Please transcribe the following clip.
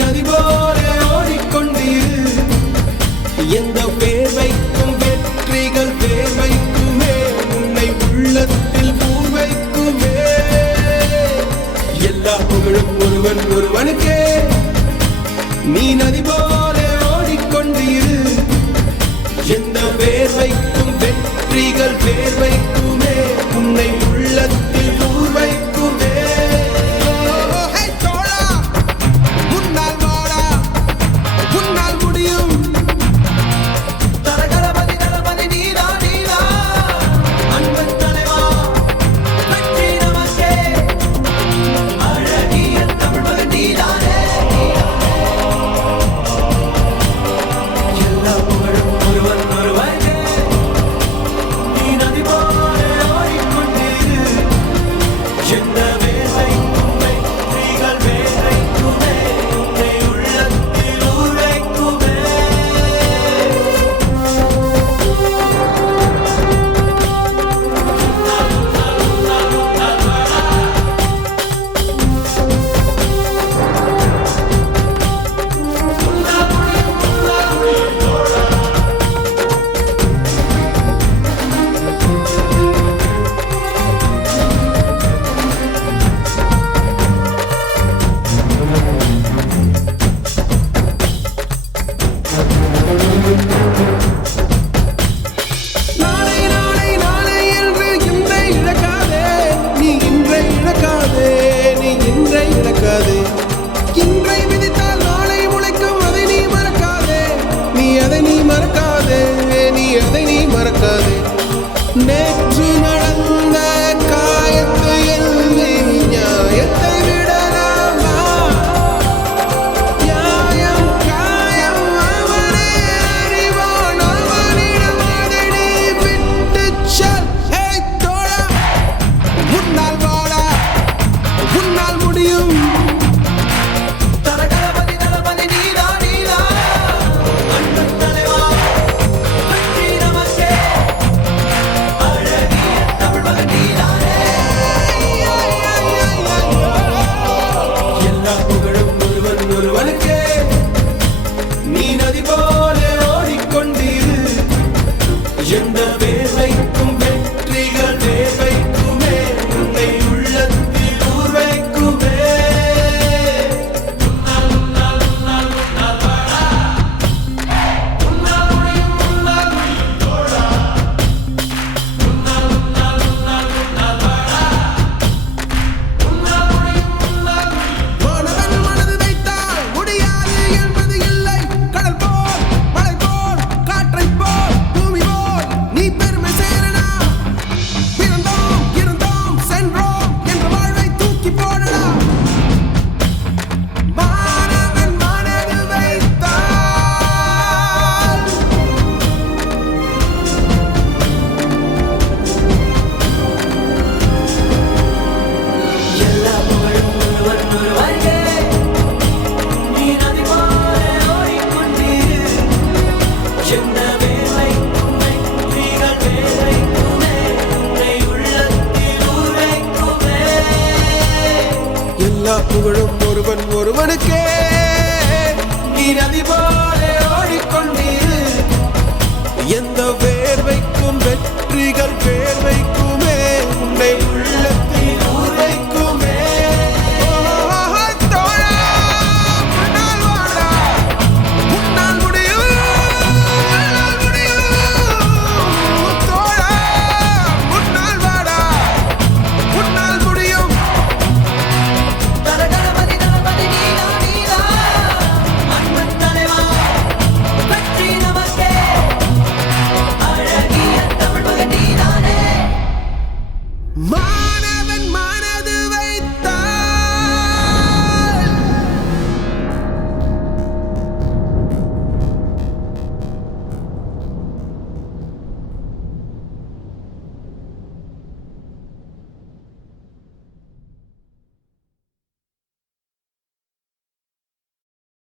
நதி போல ஓடிக்கொண்டீரு. எந்த பேர் வைக்கும் வெற்றிகள் பேர் வைக்குமே, உன்னை உள்ளத்தில் பூர் வைக்குமே. எல்லா புகழும் ஒருவன் ஒருவனுக்கே. நீ நதி போல ஓடிக்கொண்டீரு. எந்த பேர் வைக்கும் வெற்றிகள் பேர் வைக்குமே, உன்னை உள்ளத்தில் பூர் வைக்குமே. நேற்று நடந்த காயத்தை எழுதி நியாயத்தை விடலாமா? நியாயம் காயம் அவனே அறிவான், அவனிடம் அதை நீ விட்டுச் செல். தோழா, உன்னால் வாழ உன்னால் முடியும். நீ நதி போல ஓடிக்கொண்டீரு. எந்த பேர் வைக்கும் வெற்றிகள் பேர் வைக்குமே, உன்னை உள்ளத்தில் ஊர் வைக்குமே. எல்லா புகழும் ஒருவன் ஒருவனுக்கே. நீ நதி போல